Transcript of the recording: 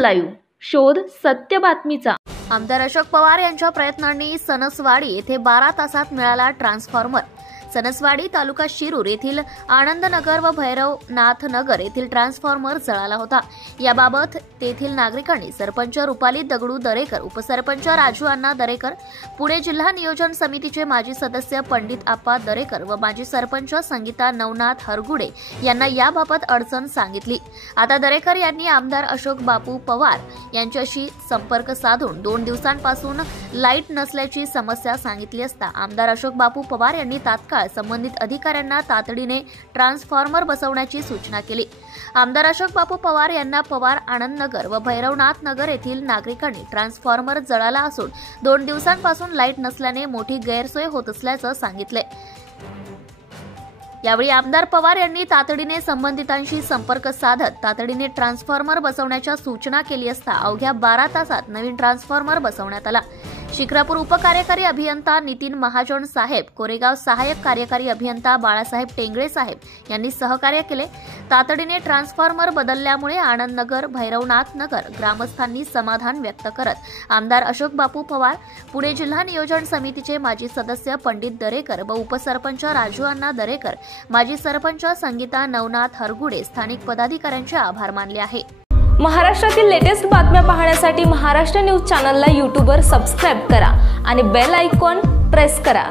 Live शोध सत्य बातमीचा। आमदार अशोक पवार यांच्या प्रयत्नांनी सणसवाडी येथे 12 तासात मिळाला ट्रान्सफॉर्मर। सणसवाडी तालुका शिरूर येथील आनंदनगर व भैरवनाथ नगर येथील ट्रान्सफॉर्मर जळाला होता। याबाबत तेथील नागरिकांनी सरपंच रुपाली दगडू दरेकर, उपसरपंच राजू अण्णा दरेकर, पुणे जिल्हा नियोजन समितीचे माजी सदस्य पंडित आप्पा दरेकर व माजी सरपंच संगीता नवनाथ हरगुडे यांना याबाबत अडचण सांगितली। आता दरेकर यांनी आमदार अशोक बापू पवार यांच्याशी संपर्क साधून 2 दिवसांपासून लाईट नसल्याची समस्या सांगितली असता आमदार अशोक बापू पवार यांनी तात्काळ संबंधित अधिकाऱ्यांना तातडीने ट्रान्सफॉर्मर बसवण्याची सूचना केली। आमदार अशोक बापू पवार यांना पवार आनंदनगर व भैरवनाथ नगर येथील नागरिकांनी ट्रान्सफॉर्मर जळाला असून 2 दिवसांपासून लाईट नसल्याने मोठी गैरसोय होत असल्याचं सांगितले। यावेळी आमदार पवार यांनी तातडीने संबंधितांशी संपर्क साधत तातडीने ट्रान्सफॉर्मर बसवण्याच्या सूचना केली असता अवघ्या 12 तासात नवीन ट्रान्सफॉर्मर बसवण्यात आला। शिक्रापूर उपकार्यकारी अभियंता नितीन महाजन साहेब, कोरेगाव सहाय्यक कार्यकारी अभियंता बाळासाहेब टेंगळे साहेब यांनी सहकार्य केले। तातडीने ट्रान्सफॉर्मर बदलल्यामुळे आनंदनगर, भैरवनाथ नगर ग्रामस्थांनी समाधान व्यक्त करत आमदार अशोक बापू पवार, पुणे जिल्हा नियोजन समितीचे माजी सदस्य पंडित दरेकर व उपसरपंच राजू अण्णा दरेकर, माजी सरपंच संगीता नवनाथ हरगुडे, स्थानिक पदाधिकाऱ्यांचे आभार मानले आहे। महाराष्ट्रातील लेटेस्ट बातम्या पाहण्यासाठी महाराष्ट्र न्यूज चॅनलला यूट्यूबवर सबस्क्राइब करा आणि बेल आयकॉन प्रेस करा।